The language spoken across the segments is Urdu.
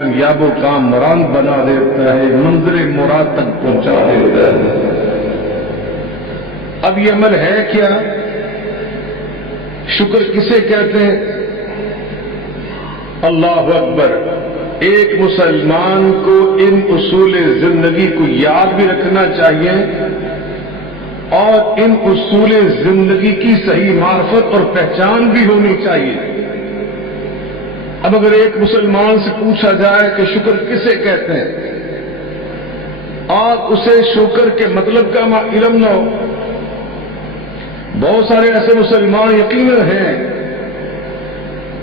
یاب و کامران بنا دیتا ہے، منظر مراد تک پہنچا دیتا ہے۔ اب یہ عمل ہے کیا؟ شکر کسے کہتے ہیں؟ اللہ اکبر! ایک مسلمان کو ان اصول زندگی کو یاد بھی رکھنا چاہیے اور ان اصول زندگی کی صحیح معرفت اور پہچان بھی ہونی چاہیے۔ اب اگر ایک مسلمان سے پوچھا جائے کہ شکر کسے کہتے ہیں اور اسے شکر کے مطلب کا علم نہ ہو، بہت سارے ایسے مسلمان یقیناً ہیں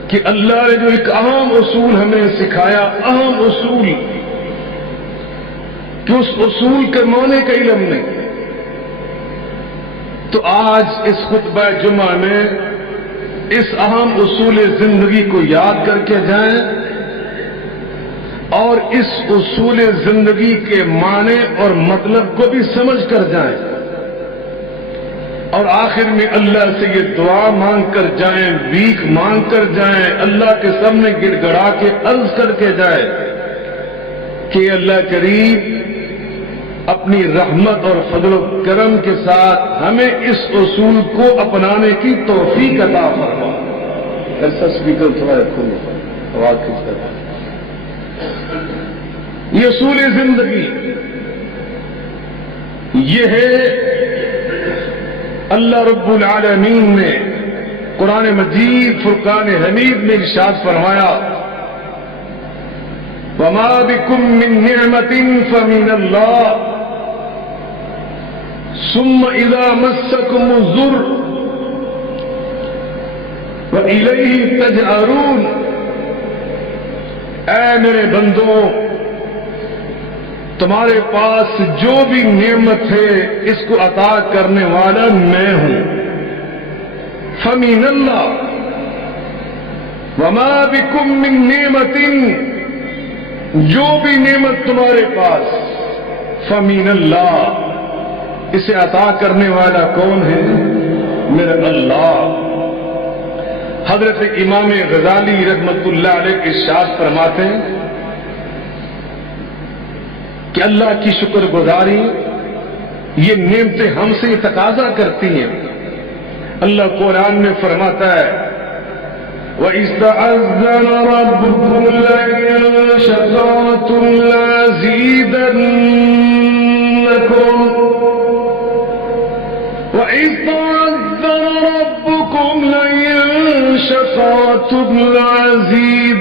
کہ اللہ نے جو ایک اہم اصول ہمیں سکھایا، اہم اصول، کہ اس اصول کے معنی کا علم نہیں، تو آج اس خطبہ جمعہ میں اس اہم اصول زندگی کو یاد کر کے جائیں اور اس اصول زندگی کے معنی اور مطلب کو بھی سمجھ کر جائیں، اور آخر میں اللہ سے یہ دعا مانگ کر جائیں، بھیک مانگ کر جائیں، اللہ کے سامنے گڑ گڑا کے عرض کر کے جائیں کہ اللہ کریم اپنی رحمت اور فضل و کرم کے ساتھ ہمیں اس اصول کو اپنانے کی توفیق عطا فرما۔ ایسا اسپیکر تھوڑا رکھو، آواز کس طرح؟ یہ اصول زندگی یہ ہے اللہ رب العالمین نے قرآن مجید فرقان حمید میں ارشاد فرمایا، وما بكم من نعمة فمن الله ثم اذا مسكم الضر واليه تجأرون۔ اے میرے بندوں، تمہارے پاس جو بھی نعمت ہے اس کو عطا کرنے والا میں ہوں، فمن اللہ، وما بكم من نعمة، جو بھی نعمت تمہارے پاس، فمن اللہ، اسے عطا کرنے والا کون ہے؟ میرا اللہ۔ حضرت امام غزالی رحمت اللہ علیہ ارشاد فرماتے ہیں کہ اللہ کی شکر گزاری یہ نعمتیں ہم سے تقاضا کرتی ہیں۔ اللہ قرآن میں فرماتا ہے، وَإِذْ تَعَذَّنَ رَبُّكُمْ لَئِن شَكَرْتُمْ لَأَزِيدَنَّكُمْ وَإِذْ تَعَذَّنَ رَبُّكُمْ لَئِن شَكَرْتُمْ لَأَزِيدَنَّكُمْ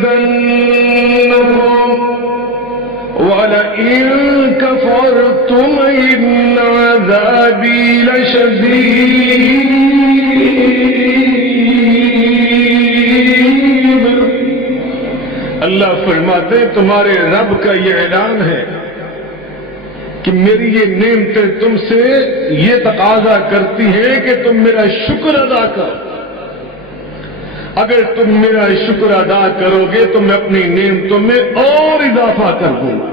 وَلَئِن كَفَرْتُمْ إِنَّ عَذَابِي لَشَدِيدٌ۔ اللہ فرماتے تمہارے رب کا یہ اعلان ہے کہ میری یہ نعمتیں تم سے یہ تقاضا کرتی ہیں کہ تم میرا شکر ادا کرو۔ اگر تم میرا شکر ادا کرو گے تو میں اپنی نعمتوں میں اور اضافہ کر دوں گا،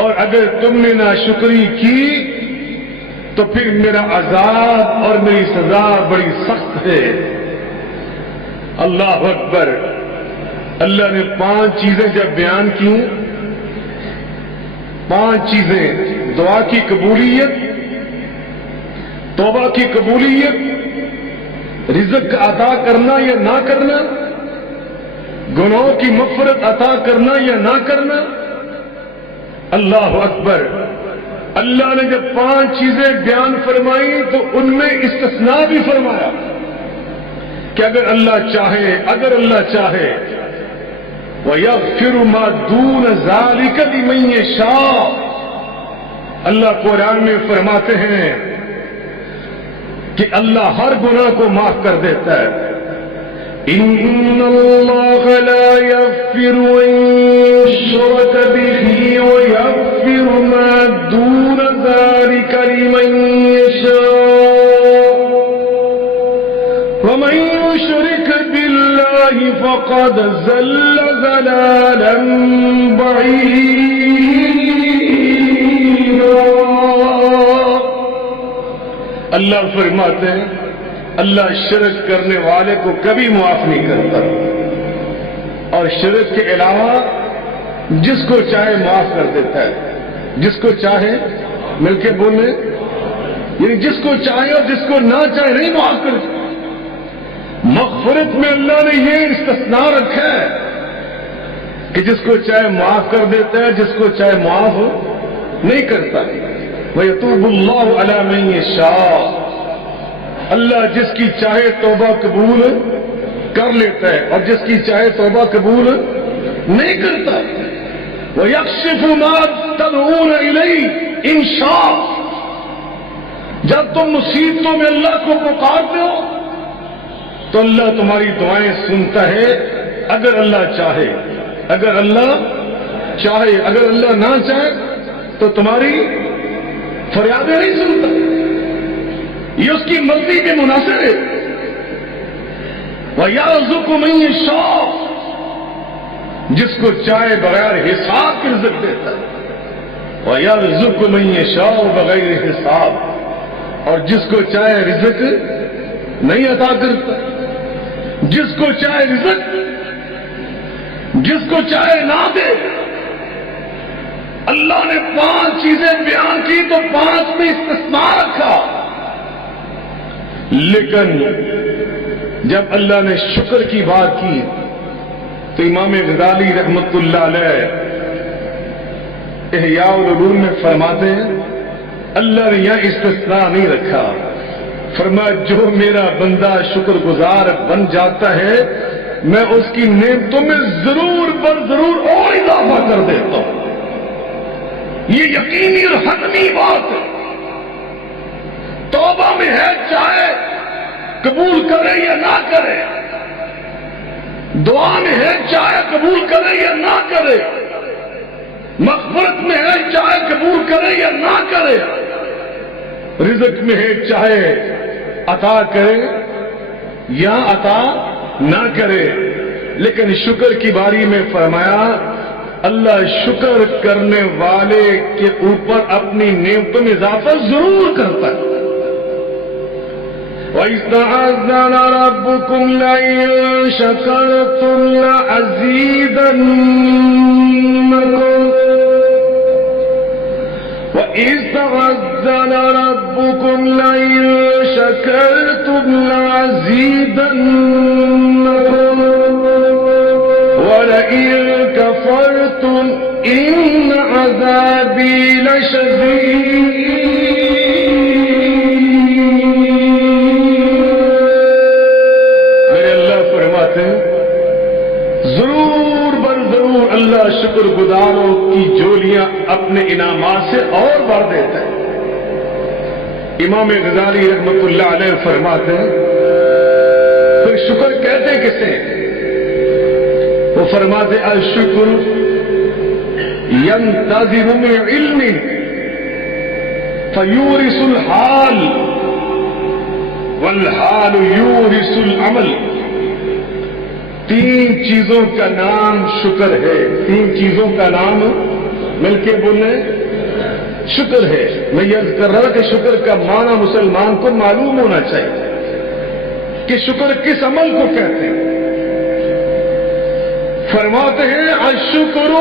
اور اگر تم نے ناشکری کی تو پھر میرا عذاب اور میری سزا بڑی سخت ہے۔ اللہ اکبر! اللہ نے 5 چیزیں جب بیان کی، 5 چیزیں: دعا کی قبولیت، توبہ کی قبولیت، رزق عطا کرنا یا نہ کرنا، گناہوں کی مغفرت عطا کرنا یا نہ کرنا۔ اللہ اکبر! اللہ نے جب 5 چیزیں بیان فرمائی تو ان میں استثناء بھی فرمایا کہ اگر اللہ چاہے وَيَغْفِرُ مَا دُونَ ذَلِكَ لِمَن يَشَاءُ۔ اللہ قرآن میں فرماتے ہیں کہ اللہ ہر گناہ کو معاف کر دیتا ہے۔ إِنَّ اللَّهَ لَا يَغْفِرُ أَن يُشْرَكَ بِهِ وَيَغْفِرُ مَا دُونَ ذَلِكَ لِمَن يَشَاءُ وَمَن يُشْرِكْ بِاللَّهِ فَقَدْ ضَلَّ ضَلَالًا بَعِيدًا۔ اللہ فرماتے ہیں اللہ شرک کرنے والے کو کبھی معاف نہیں کرتا، اور شرک کے علاوہ جس کو چاہے معاف کر دیتا ہے، جس کو چاہے، مل کے بولے، یعنی جس کو چاہے اور جس کو نہ چاہے نہیں معاف کرتا۔ مغفرت میں اللہ نے یہ استثناء رکھا ہے کہ جس کو چاہے معاف کر دیتا ہے، جس کو چاہے معاف نہیں کرتا۔ وَيَتُوبُ اللَّهُ عَلَى مَن يَشَاءُ، اللہ جس کی چاہے توبہ قبول کر لیتا ہے اور جس کی چاہے توبہ قبول نہیں کرتا۔ وَيَكْشِفُ مَا تَدْعُونَ إِلَيْهِ إِن شَاءَ، جب تم مصیبتوں میں اللہ کو پکارتے ہو تو اللہ تمہاری دعائیں سنتا ہے، اگر اللہ چاہے، اگر اللہ چاہے، اگر اللہ نہ چاہے تو تمہاری فریادیں نہیں سنتا، یہ اس کی مرضی کے مناظر ہے۔ وَيَرْزُقُ مَن يَشَاءُ، جس کو چاہے بغیر حساب کے رزق دیتا ہے۔ وَيَرْزُقُ مَن يَشَاءُ بغیر حساب، اور جس کو چاہے رزق نہیں عطا کرتا، جس کو چاہے رزق، جس کو چاہے نہ دے۔ اللہ نے 5 چیزیں بیان کی تو 5 میں استثناء رکھا، لیکن جب اللہ نے شکر کی بات کی تو امام غزالی رحمت اللہ علیہ احیاء العلوم میں فرماتے ہیں اللہ نے یہاں استثناء نہیں رکھا، فرمایا جو میرا بندہ شکر گزار بن جاتا ہے میں اس کی نعمتوں میں ضرور پر ضرور اور اضافہ کر دیتا ہوں۔ یہ یقینی اور حتمی بات ہے، توبہ میں ہے چاہے قبول کرے یا نہ کرے، دعا میں ہے چاہے قبول کرے یا نہ کرے، مغفرت میں ہے چاہے قبول کرے یا نہ کرے، رزق میں ہے چاہے عطا کرے یا عطا نہ کرے۔ لیکن شکر کی باری میں فرمایا اللہ شکر کرنے والے کے اوپر اپنی نعمتوں میں اضافہ ضرور کرتا ہے۔ وَإِذْ تَعَذَّنَ رَبُّكُمْ لَئِن شَكَرْتُمْ لَأَزِيدَنَّكُمْ وَإِذْ تَعَذَّنَ رَبُّكُمْ لَئِن شَكَرْتُمْ لَأَزِيدَنَّكُمْ وَلَئِن كَفَرْتُمْ إِنَّ عَذَابِي لَشَدِيدٌ۔ میرے اللہ فرماتے ہیں ضرور بر ضرور اللہ شکر گزاروں کی جولیاں اپنے انعامات سے اور بڑھ دیتا ہے۔ امام غزالی رحمت اللہ علیہ فرماتے ہیں پھر شکر کہتے کسے؟ وہ فرماتے الشکر ينتظر من علم فيورث الحال والحال يورث العمل۔ 3 چیزوں کا نام شکر ہے، 3 چیزوں کا نام مل کے بولیں شکر ہے۔ میں یہ کر رہا کہ شکر کا معنی مسلمان کو معلوم ہونا چاہیے کہ شکر کس عمل کو کہتے ہیں۔ فرماتے ہیں الشکر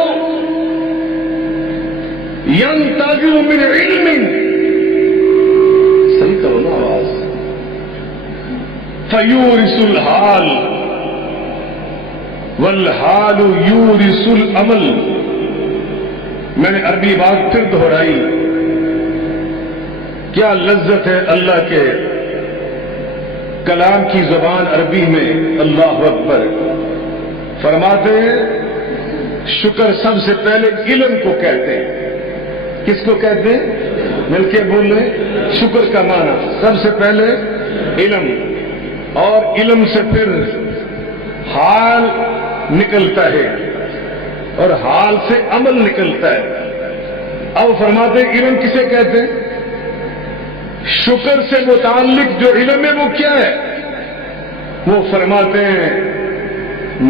ينتظر من علم، صحیح کرو نا آواز، فيورث الحال والحال يورث العمل۔ میں نے عربی بات پھر دہرائی، کیا لذت ہے اللہ کے کلام کی زبان عربی میں، اللہ اکبر۔ فرماتے ہیں شکر سب سے پہلے علم کو کہتے ہیں۔ کس کو کہتے ہیں؟ مل کے بول لیں شکر کا معنی سب سے پہلے علم، اور علم سے پھر حال نکلتا ہے اور حال سے عمل نکلتا ہے۔ اب فرماتے ہیں علم کسے کہتے ہیں؟ شکر سے متعلق جو علم ہے وہ کیا ہے؟ وہ فرماتے ہیں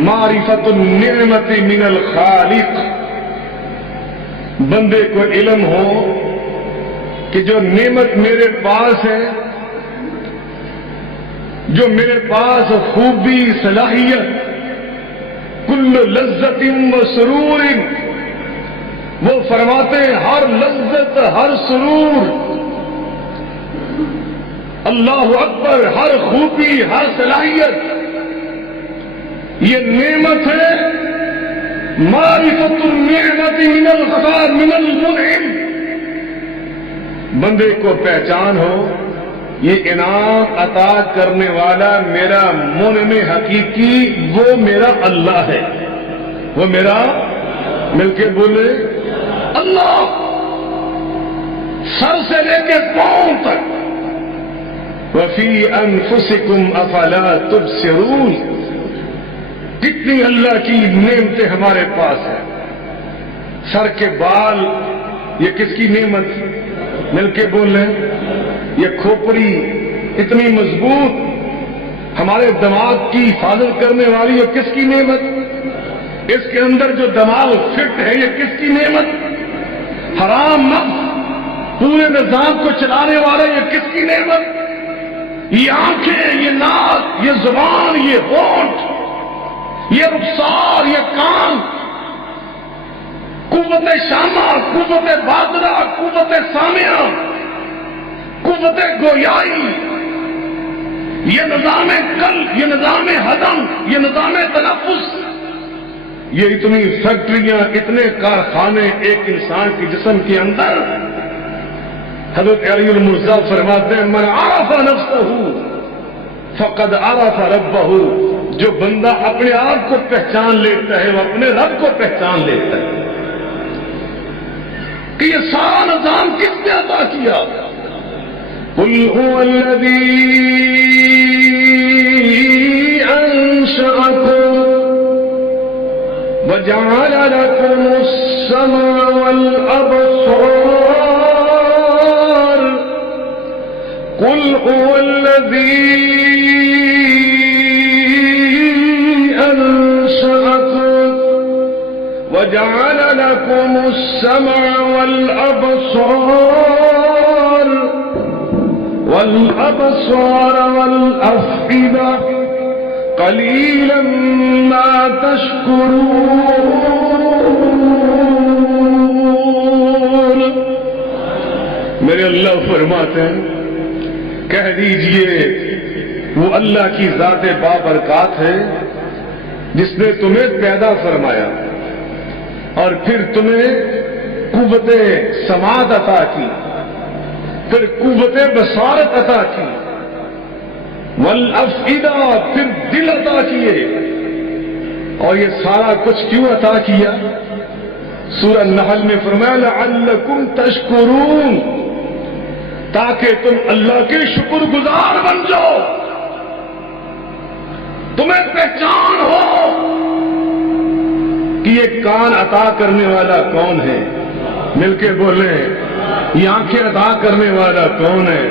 معرفت النعمت من الخالق، بندے کو علم ہو کہ جو نعمت میرے پاس ہے، جو میرے پاس خوبی صلاحیت کل لذت و سرور، وہ فرماتے ہیں ہر لذت، ہر سرور، اللہ اکبر، ہر خوبی، ہر صلاحیت، یہ نعمت ہے معرفت النعمت من الغفار من المنعم۔ بندے کو پہچان ہو یہ انعام عطا کرنے والا میرا منعم حقیقی، وہ میرا اللہ ہے، وہ میرا، مل کے بولے اللہ، سر سے لے کے پاؤں تک۔ وفی انفسکم افلا تبصرون، کتنی اللہ کی نعمتیں ہمارے پاس ہیں۔ سر کے بال یہ کس کی نعمت؟ مل کے بول رہے ہیں۔ یہ کھوپڑی اتنی مضبوط ہمارے دماغ کی حفاظت کرنے والی یہ کس کی نعمت؟ اس کے اندر جو دماغ فٹ ہے یہ کس کی نعمت؟ حرام نفس پورے نظام کو چلانے والا یہ کس کی نعمت؟ یہ آنکھیں، یہ ناک، یہ زبان، یہ ہونٹ، یہ رخسار، یہ کان، قوت شامہ، قوت باطنہ، قوت سامعہ، قوت گویائی، یہ نظام قلب، یہ نظام ہضم، یہ نظام تنفس، یہ اتنی فیکٹریاں، اتنے کارخانے ایک انسان کے جسم کے اندر۔ حضرت علی المرزا فرماتے ہیں من عرف نفسہ فقد عرف ربہ، جو بندہ اپنے آپ کو پہچان لیتا ہے وہ اپنے رب کو پہچان لیتا ہے۔ کہ یہ سارا نظام کس نے عطا کیا؟ قل هو الذی انشأکم وجعل لکم السمع والابصار، قل هو الذی انشأکم وجعل لكم السمع والأبصار والأفئدة قليلا ما تشكرون۔ میرے اللہ فرماتے ہیں کہہ دیجئے وہ اللہ کی ذات بابرکات ہے جس نے تمہیں پیدا فرمایا اور پھر تمہیں قوت سماعت عطا کی، پھر قوت بصارت عطا کی، والافئدہ، پھر دل عطا کیے۔ اور یہ سارا کچھ کیوں عطا کیا؟ سورہ النحل میں فرمایا لعلکم تشکرون، تاکہ تم اللہ کے شکر گزار بن جاؤ، تمہیں پہچان ہو کہ یہ کان عطا کرنے والا کون ہے؟ مل کے بولیں یہ آنکھیں عطا کرنے والا کون ہے؟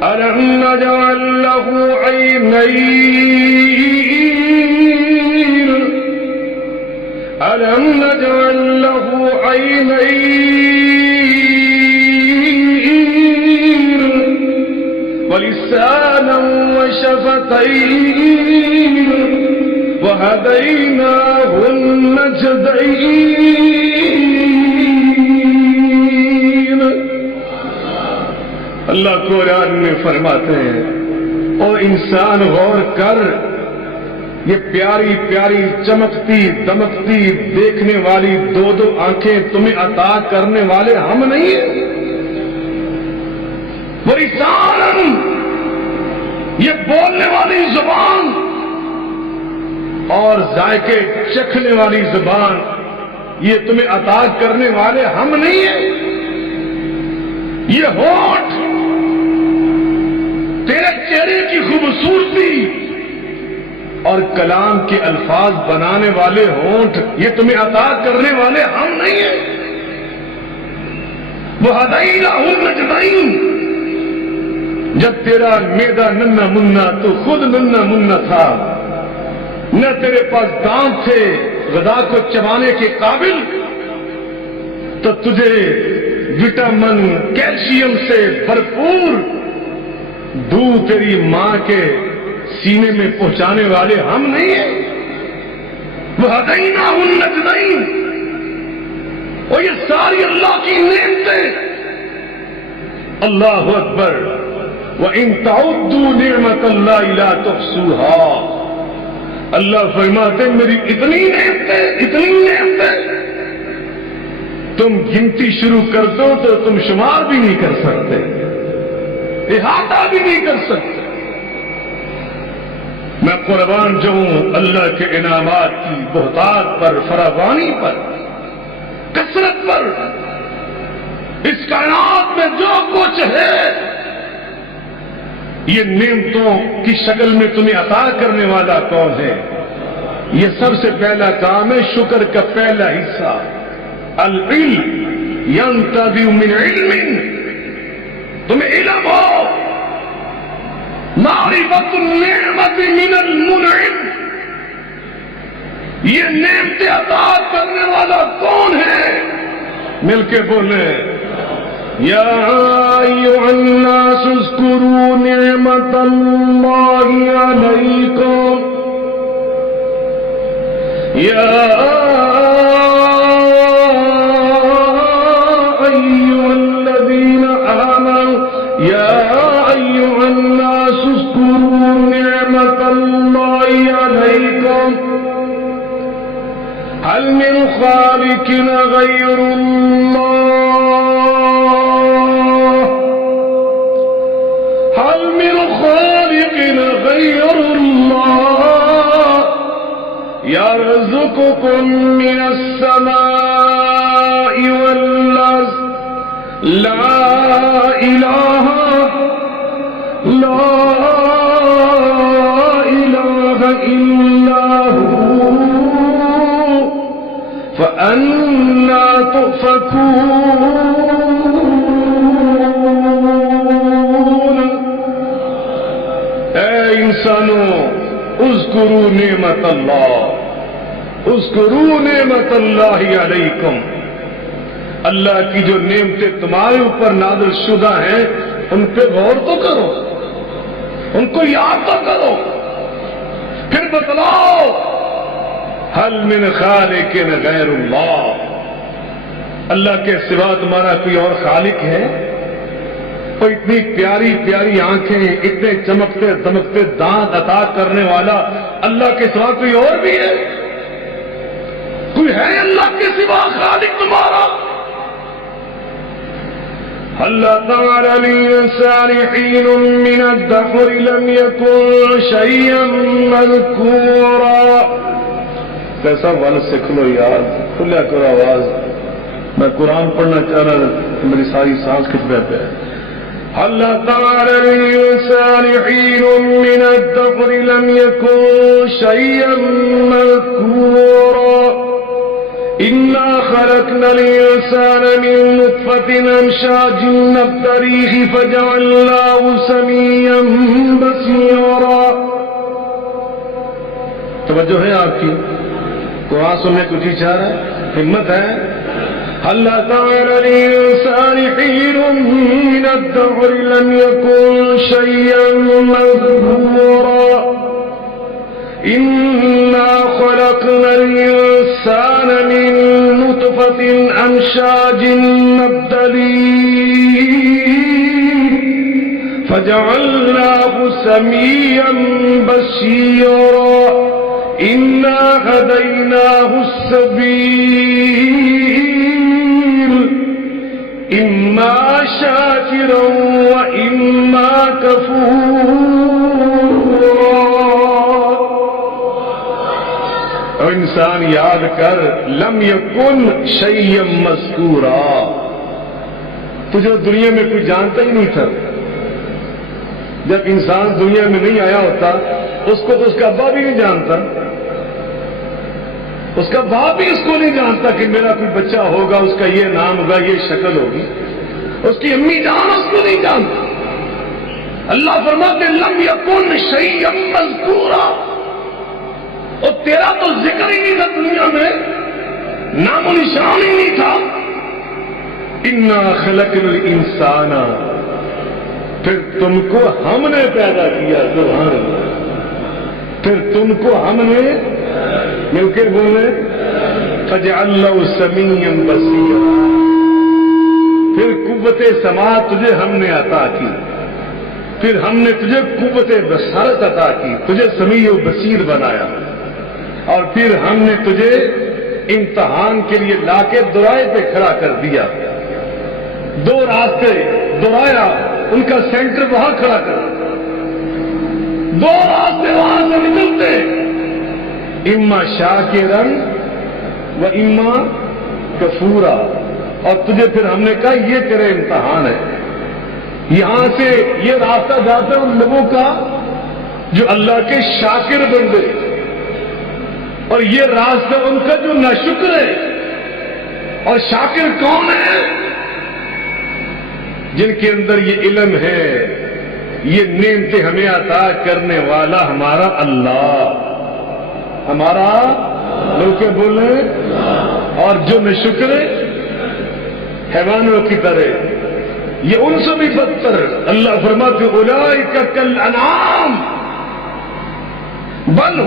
أَلَمْ نَجْعَلْ لَهُ عَيْنَيْنِ أَلَمْ نَجْعَلْ لَهُ عَيْنَيْنِ وَلِسَانًا وَشَفَتَيْنِ وَهَدَيْنَاهُ النَّجْدَيْنِ۔ اللہ قرآن میں فرماتے ہیں اور انسان غور کر، یہ پیاری پیاری چمکتی دمکتی دیکھنے والی دو دو آنکھیں تمہیں عطا کرنے والے ہم نہیں ہیں؟ وَلِسَانًا، یہ بولنے والی زبان اور ذائقے چکھنے والی زبان یہ تمہیں عطا کرنے والے ہم نہیں ہیں؟ یہ ہونٹ، تیرے چہرے کی خوبصورتی اور کلام کے الفاظ بنانے والے ہونٹ یہ تمہیں عطا کرنے والے ہم نہیں ہیں؟ وَهَدَيْنَاهُ النَّجْدَيْنِ، جب تیرا میدا ننھا منا تو خود ننھا منا تھا، نہ تیرے پاس دانت تھے غذا کو چبانے کے قابل، تو تجھے وٹامن کیلشیم سے بھرپور دودھ تیری ماں کے سینے میں پہنچانے والے ہم نہیں ہیں؟ وَهَدَيْنَاهُ النَّجْدَيْنِ، اور یہ ساری اللہ کی نعمتیں. اللہ اکبر. وَإِن تَعُدُّوا نِعْمَةَ اللَّهِ لَا تُحْصُوهَا. اللہ فرماتے میری اتنی نعمتیں تم گنتی شروع کر دو تو تم شمار بھی نہیں کر سکتے، احاطہ بھی نہیں کر سکتے. میں قربان جاؤں اللہ کے انعامات کی بہتات پر، فراوانی پر، کثرت پر. اس کائنات میں جو کچھ ہے یہ نعمتوں کی شکل میں تمہیں عطا کرنے والا کون ہے؟ یہ سب سے پہلا کام ہے، شکر کا پہلا حصہ. العلم ينتبع من علم، تمہیں علم ہو. معرفت النعمت من المنعم، یہ نعمتیں عطا کرنے والا کون ہے؟ مل کے بولے یا ایھا الناس اذکروا نعمت اللہ علیکم. یا ایھا الذین آمنوا، یا ایھا الناس اذکروا نعمت اللہ علیکم هل من خالق غیر اللہ، هل من خالق غیر اللہ يرزقكم من السماء والأرض لا إله إلا هو فأنا تؤفكون. اے انسانوں، اذکروا نعمت اللہ، اذکروا نعمت اللہ علیکم. اللہ کی جو نعمتیں تمہارے اوپر نازل شدہ ہیں ان پہ غور تو کرو، ان کو یاد تو کرو. پھر بتلاؤ حل من خالق غیر اللہ، اللہ کے سوا تمہارا کوئی اور خالق ہے؟ کوئی اتنی پیاری پیاری آنکھیں، اتنے چمکتے دمکتے دانت عطا کرنے والا اللہ کے سوا کوئی اور بھی ہے؟ کوئی ہے اللہ کے سوا خالق تمہارا؟ هل أتى على الإنسان حين من الدهر لم يكن شيئا مذكورا. کیسا ون سیکھ لو یار، کھلا کرو آواز. میں قرآن پڑھنا چاہ رہا ہوں، میری ساری سانس خطبے پہ ہے. هل أتى على الإنسان حين من الدهر لم يكن شيئا مذكورا. إنا خلقنا الإنسان من نطفة أمشاج نبتليه فجعلناه سميعا بصيرا. توجہ ہے آپ کی؟ قرآن سننے کو جی چاہ رہا ہے، ہمت ہے. هل أتى على الإنسان حين من الدهر لم يكن شيئا مذكورا. إنا خلقنا الإنسان من نطفة أمشاج نبتليه فجعلناه سميعا بصيرا. إنا هديناه السبيل إما شاكرا وإما كفورا. اور انسان یاد کر، لم یکن شیئا مذکورا، تجھے دنیا میں کوئی جانتا ہی نہیں تھا. جب انسان دنیا میں نہیں آیا ہوتا اس کو تو اس کا ابا بھی نہیں جانتا، اس کا باپ بھی اس کو نہیں جانتا کہ میرا کوئی بچہ ہوگا، اس کا یہ نام ہوگا، یہ شکل ہوگی. اس کی امی جان اس کو نہیں جانتا. اللہ فرماتے لم یکن شیئا مذکورا، اور تیرا تو ذکر ہی نہیں تھا دنیا میں، نام و نشان ہی نہیں تھا. انا خلقنا الانسان، پھر تم کو ہم نے پیدا کیا. سبحان اللہ. پھر تم کو ہم نے مل کے بولے فجعلہ سمیعا بصیرا، پھر قوت سماع تجھے ہم نے عطا کی، پھر ہم نے تجھے قوت بصارت عطا کی، تجھے سمیع و بصیر بنایا، اور پھر ہم نے تجھے امتحان کے لیے لا کے دورائے پہ کھڑا کر دیا، دو راستے دورایا، ان کا سینٹر وہاں کھڑا کر، دو راستے وہاں سے نکلتے، اما شاکرا و اما کفورا، اور تجھے پھر ہم نے کہا یہ تیرے امتحان ہے، یہاں سے یہ راستہ جاتا ہے ان لوگوں کا جو اللہ کے شاکر بن گئے، اور یہ راستہ ان کا جو ناشکر ہے، اور شاکر کون ہے؟ جن کے اندر یہ علم ہے، یہ نعمتیں ہمیں عطا کرنے والا ہمارا اللہ، ہمارا لوگ کے بولے، اور جو ناشکر ہے حیوانوں کی طرح، یہ ان سے بھی بدتر، اللہ فرماتے اولئک کالانعام بل